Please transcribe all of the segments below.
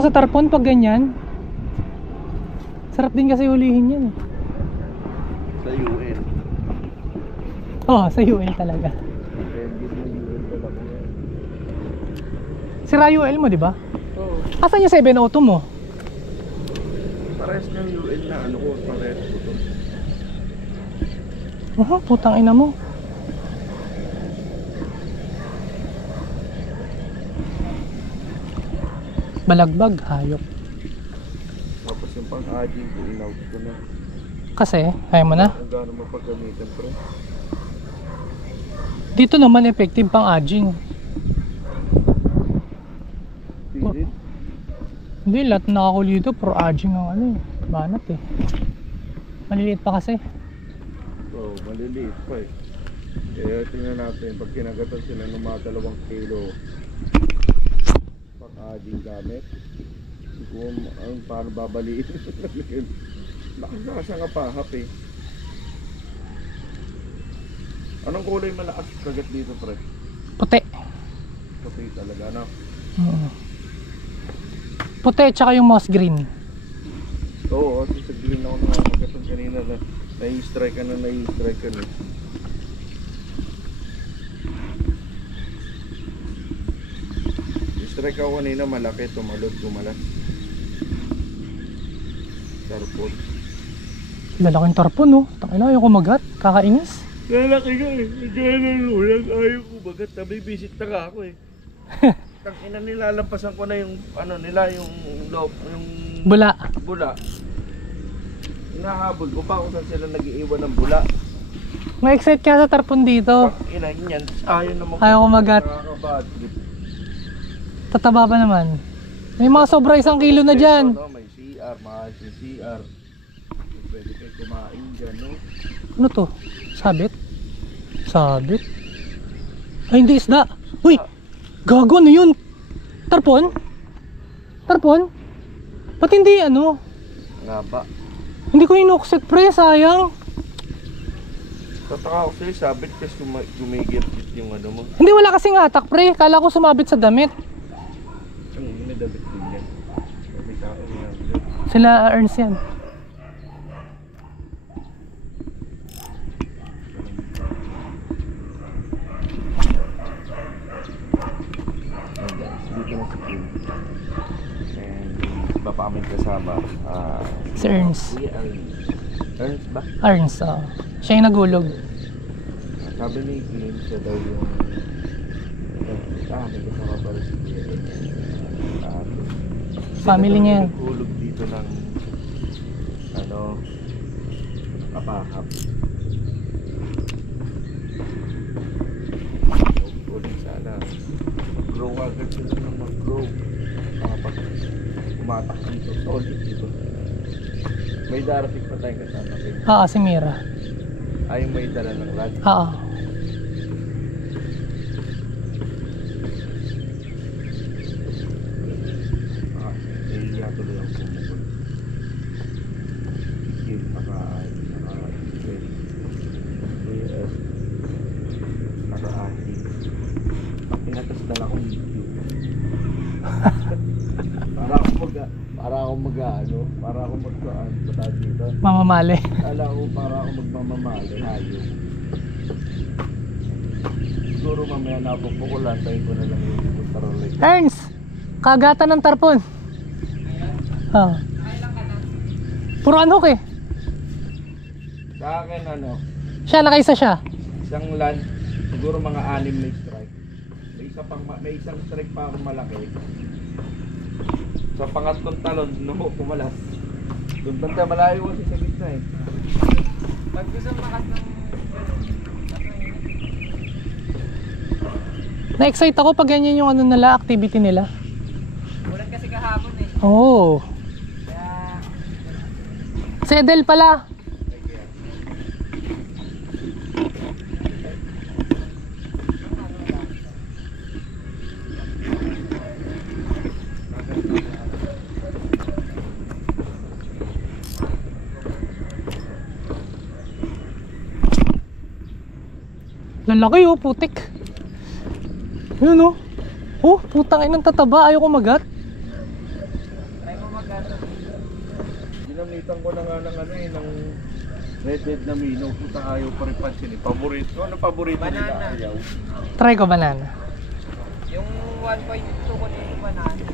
ako sa tarpon pag ganyan. Sarap din kasi hulihin yan eh. Sa UN. Oo, sa UL talaga. Sira UL mo, di ba? Oo. Asan yung 702 mo? Pares ng UN na ano ko, pares ko to. Putang ina mo. Balagbag, hayop. Tapos yung pang-aging ko, in-out ko na. Kasi, ayaw mo na. Kung gaano mapagamitan, pre. Dito naman effective pang aging. Pilit. Hindi, lahat na nakakuli dito pro aging ang ano eh. Banat eh. Maliliit pa kasi. Oo, maliliit pa eh. Kaya tingnan natin, pag kinagatan sila ng mga 2 kilo pang-aging gamit, kung paano babaliin. Lakas nga pahap eh. Anong kulay malakas kagat dito, pre? Puti. Puti talaga, no? Puti tsaka yung moss green. Oo, kasi sa green ako nakakagatan kanina na nai-strike ka na. I-strike ako kanina, malaki, tumalod, gumalas. Tarpon. Lalaking tarpon no. Tangina, ayaw kumagat. Kakainis. Lalaki ka eh. Gano'n ulang ayaw ko bagat. Nabibisit na ka ako eh. Tangina, nilalampasan ko na yung ano nila, yung loob, yung Bula. bula. Hinahabol ko pa kung saan sila nag-iiwan ng bula. Ma-excite ka sa tarpon dito. Ina yan, ayaw naman Ayaw kumagat. nakakabad trip. Tataba pa naman. May mga sobra 1 kilo na dyan. No, may CR, mahal yung CR. Pwede kayo kumain dyan, no? Ano to? Sabit? Sabit? Ay, hindi isda. Uy! Gago, ano yun? Tarpon? Tarpon? Ba't hindi ano? Nga ba? Hindi ko inuksit pre, sayang. Tataka ko sa'yo, sabit kasi gumigit-git yung ano mo. Hindi, wala kasing hatak pre. Kala ko sumabit sa damit. Ang may dabit din yan. May tao yan. Sila earns yan. Dito na si Kim. And iba pa kami kasama. Si Ernst. Si Ernst ba? Ernst, oh. Siya yung nagulog. Sabi ni Kim, siya daw yung may kasama pa rin si Kim. Family niya yan. Nagulog dito ng ano, kapahap. Ulit sana. Mag-grow agad sila ng mag-grow. Pag umatak dito, solid dito. May darating pa tayong kasama kayo. Si Mira. Ay, may dala ng rad. Nahihiya tuloy ang pumukul. Yung naka-ahing. Pag pinatas dala kong video. para ako magkaan bata dito. Mamamali. Para ako magmamamali. Ayaw. Siguro mamaya napupukulan. Tayo ko na lang yung kontarolet. Ernst! Kagatan ng tarpon. Puro anhok eh. Sa akin ano, Siya, nakaisa siya. isang land, siguro mga 6 na strike. May isang strike pa akong malaki. Sa pangatlong talon, pumalas. Doon banda malayo kasi sa gitna eh. Pag gusto makas ng Na-excite ako pag ganyan yung ano nila, activity nila. ulan kasi kahapon eh. Oo. Kaya Sedel pala. Lalaki oh, putik. Yun oh. Oh, putang inang tataba, ayaw kumagat. pinapalitan ko na nga ng ano eh, ng red na mino. Puta ayaw pa rin pansin eh. Paborito. Ano paborito nila? Banana. Ayaw. Try ko banana. Yung 1.2 ko na yung banana.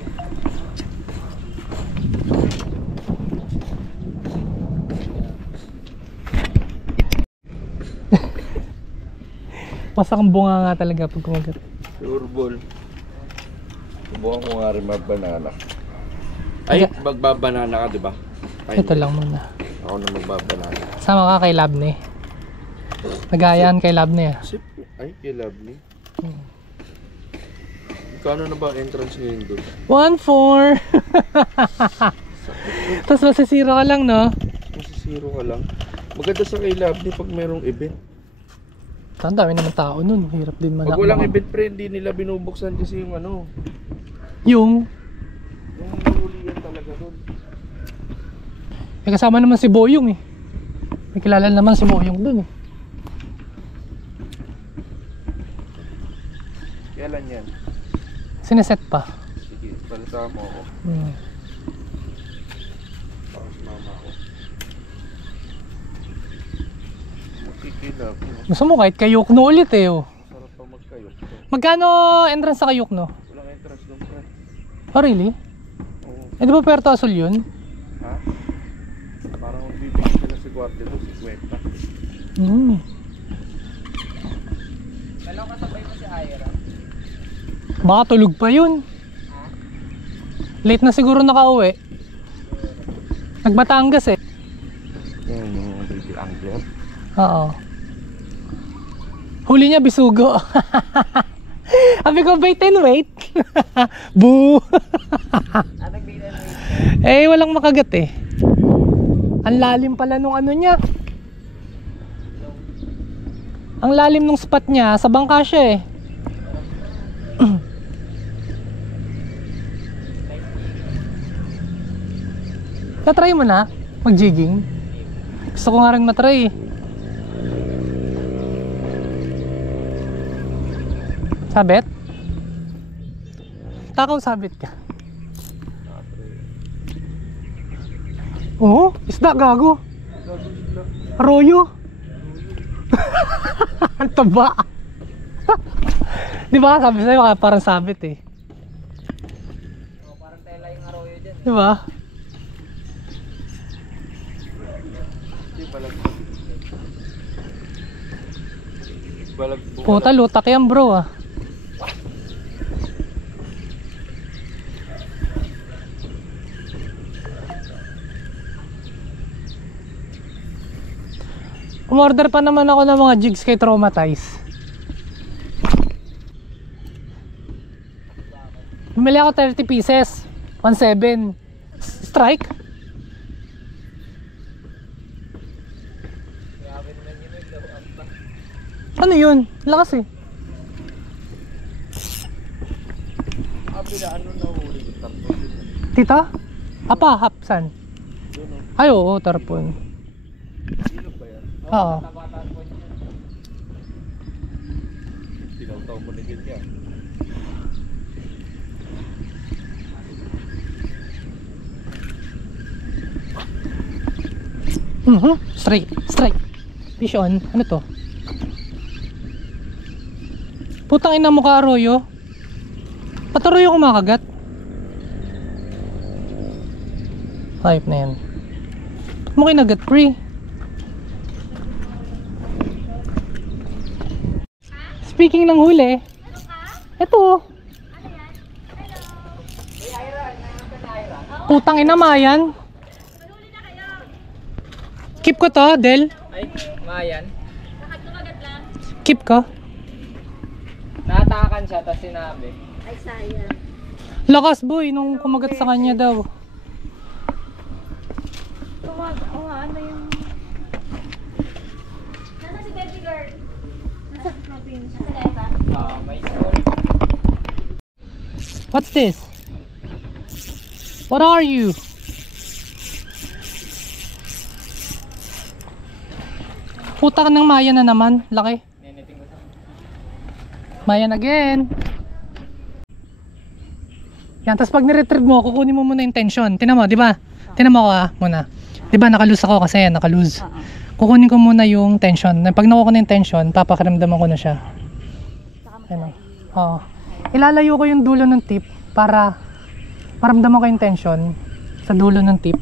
Masak ang bunga nga talaga pag kumagat. Sure ball. Subukan ko nga rin mag-banana. Ay, magbabanana ka, di ba? Ay, Ito lang muna. Ako na magbabanana. Sama ka kay Labne. Nagayaan kay Labne. Ay, kay Lovely. Kano na ba entrance ngayon doon? 1-4. Tapos masisira ka lang, no? Masisiro ka lang. Maganda sa kay Lovely pag mayroong event. Ang dami naman tao nun. Hirap din Pag walang event pre, hindi nila binubuksan kasi yung ano. Yung nahulihan talaga doon. may kasama naman si Boyong eh. May kilala naman si Boyong dun eh. Kailan yan? Sineset pa. Sige, palita mo ako. Para sa mama ko. Makikilap. Gusto mo kahit kayukno ulit eh oh. Sarap pa magkayok. Magkano entrance sa kayukno? Walang entrance doon pre. Oh really? Oo. Eh di ba Puerto Azul yun? Ha? Parang magbibigay ka na sa kwarto doon, 50. Dalaw kasabay mo si Ira. Baka tulog pa yun. Ha? Late na siguro nakauwi. Nagbatangas eh. Yan yung baby angler. Oo. Huli niya bisugo. Sabi ko bait and wait. Boo. Nagbigay na Eh walang makagat eh. Ang lalim pala nung ano niya. Ang lalim nung spot niya, sa bangka siya eh. Natry mo na mag-jigging? Gusto ko nga rin matry eh. Sabit? Takaw sabit ka. Oo, isda gago. Arroyo. Ang taba. Di ba sabi sa'yo parang sabit eh. Parang tela yung arroyo dyan. Di ba? Balag po. Puta lutak yan bro ah. Umorder pa naman ako ng mga jigs kay Traumatize. Bumili ako 30 pieces. 1.7. Strike? Grabe naman yun yung lawang pa. Ano yun? Lakas eh. Kabila, ano nahuli ko? Tarpon yun. Tita? Apa, hapsan. Yun o. Ay oo, tarpon. Silog ba yan? Oo. Tabataan po niya. Tinawtaw mo na ganyan. Strike, strike. Fish on. Ano to? Putang ina mo ka, Arroyo. Ba't Arroyo kumakagat? Hype na yan. Ba't mo kinagat, pre? Speaking ng huli, eto. Putang ina, Mayan. Keep ko to, Del. Ay, Mayan. Keep ko. Naatakan siya, tapos sinabi. Ay, sayang. Lakas boy, nung kumagat sa kanya daw. Ano yung... Nasa si baby girl? Nasa probinsya. Sa Leva? May story. What's this? What are you? Puta ka ng Mayan na naman, laki. Niniting ko sa... Mayan again. Yan, tapos pag niretrieve mo, kukunin mo muna yung tension. Tinan mo, di ba? Tinan mo ko muna. Diba nakalose ako kasi yan, nakalose. Oo. Kukunin ko muna yung tension. Pag nakuha ko na yung tension, papakiramdaman ko na siya. Saka mo Ayun. siya Oo. Ilalayo ko yung dulo ng tip para maramdaman ko yung tension sa dulo ng tip.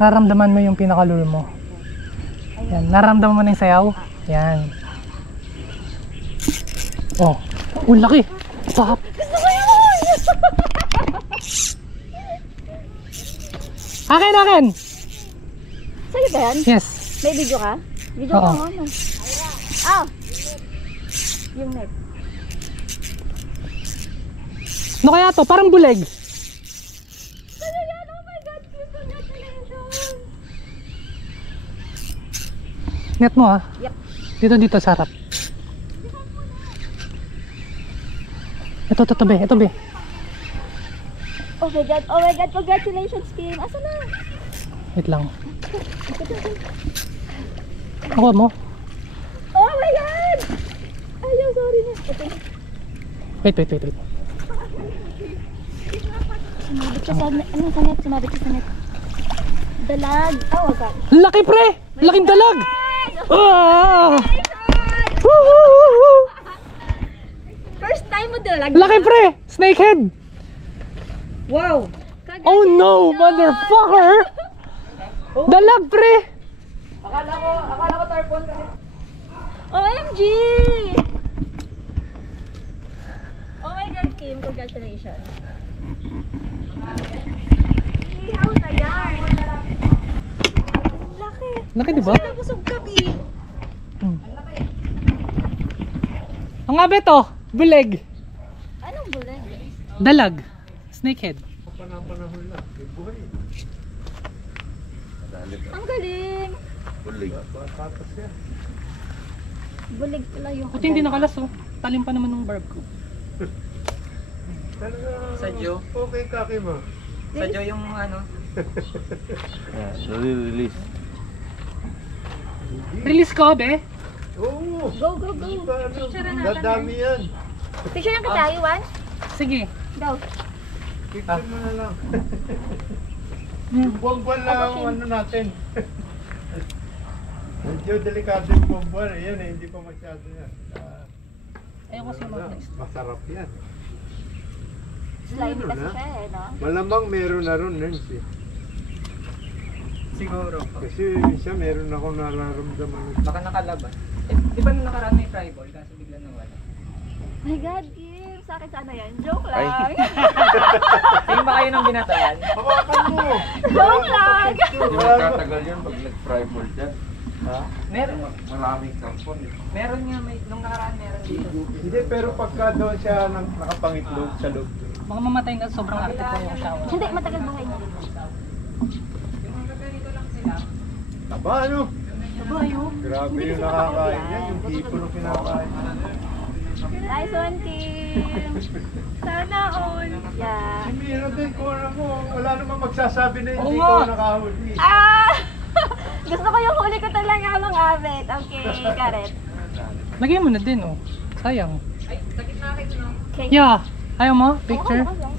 Nararamdaman mo yung pinaka-lure mo. Yan. Nararamdaman mo na yung sayaw? Yan. Oh. Oh, laki. Stop. Akin! Sa'yo ba yan? Yes. May video ka? Video Oo. ka ano? Ah! Yung net. Ano kaya to? Parang buleg. Ano yan? Oh my God! Congratulations! Net mo ah. Yep. Dito sa harap. Ito be. Oh my God! Oh my God! Congratulations, Kim! Asa na? Wait lang. Ako mo? Oh my God! Ayaw, sorry na. Ito. Wait. Sumabit ka sa net. Ano sa net? Sumabit ka sa net. Dalag. Oh my God. Laki pre! Laking dalag! Ah! Woo! First time mo dalag. Laki pre! Snakehead! Wow! Oh no! Motherfucker! Dalag pre! Akala ko tarpon kasi. OMG! Oh my God, Kim. Congratulations. Ihaw na yan. Laki. Laki diba? Busog ka, Bi. Ang nga beto! Buleg! Anong bulan? Dalag! Snakehead. Ang galing. Bulig. Bulig pala yung... Buti hindi nakalas oh. Talim pa naman ng barb ko. Sadyo. Okay, kaki mo. Sadyo yung ano. Release. Release ko be? Oo. Go, go, go. Picture na dadami yan. Picture lang kita, Iwan. Sige. Go. Picture mo na lang. Yung buwan-buwan lang ang ano natin. Medyo delikado yung buwan-buwan. Yan eh, hindi pa masyado yan. Ayoko kasi mag-next. Masarap yan. Slime Meron kasi na. siya eh, no? Malamang meron na ron, Nancy. Siguro. Kasi siya meron ako nararamdaman. Baka nakalaban. Di ba nung nakaraan may fry ball kasi bigla nawala? My God, Kim. Sa akin sana yan. Joke Ay. lang. Sino ba kayo nang binatawan? Hawakan mo! Joke lang. Hindi magtatagal yun pag nag-fry ball dyan. Ha? Meron. Maraming sampon eh. Meron nga. Nung nakaraan meron dito. Hindi, pero pagka doon siya nakapangitlog sa loob. Baka mamatay na sobrang arte ko yung shower. Hindi, matagal buhay niya. Yung mga ganito lang sila. Taba, ano? Bayo. Grabe yung nakakain yan. Yung tipo ng kinakain. Nice one, Kim. Sana all. Yeah. Si Mira din, kung ano mo, wala namang magsasabi na hindi Oo ko nga. nakahuli. Ah! Gusto ko yung huli ko talaga mga abet. Okay, got it. Lagyan mo na din oh. Sayang. Ay, sakit na akin no? Okay. Yeah. Ayaw mo? Picture? Oo, oo.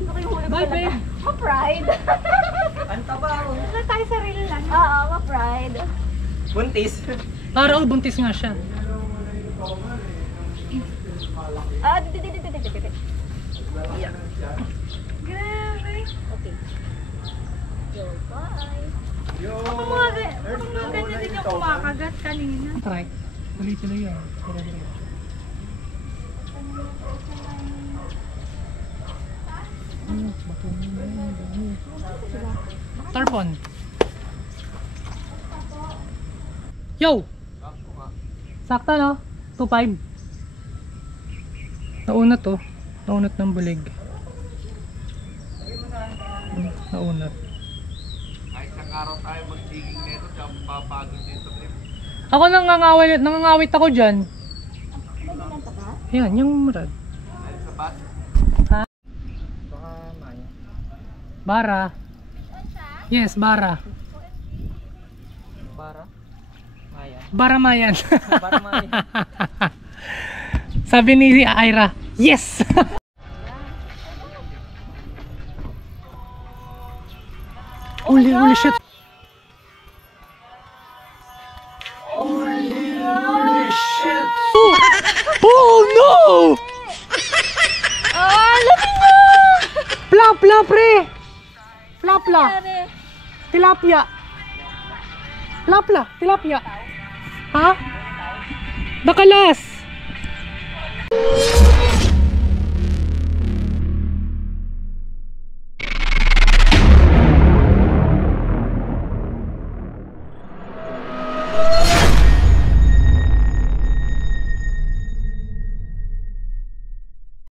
Gusto ko yung huli ko Bye, talaga. babe. Ma-pride. Ang taba ako. Wala tayo sa reel lang. Oo, ma-pride. Buntis. Para oh, buntis nga siya. Ah, dito. Yeah. Grabe. Okay. Yo, bye. Yo, Ako mga ganyan din yung kumakagat kanina. Try. Tuloy-tuloy yan. Tarpon. Yo! Sakta no? 2.5. Naunat to. Naunat ng bulig. Naunat. Kahit isang araw tayo mag-siging nito, siya papagod dito. Ako nangangawit ako dyan. May binanta ka? Yan, yung murad. Dahil sa bat, Baka maya. Bara. Yes, bara. Para? Maya. Baramayan. Para maya. Sabi ni Ira, yes! Oh, Holy shit. Oh no! Ah, laki na! Plapla, pre! Plapla! Tilapia! Plapla! Tilapia! Ha? Dakalas!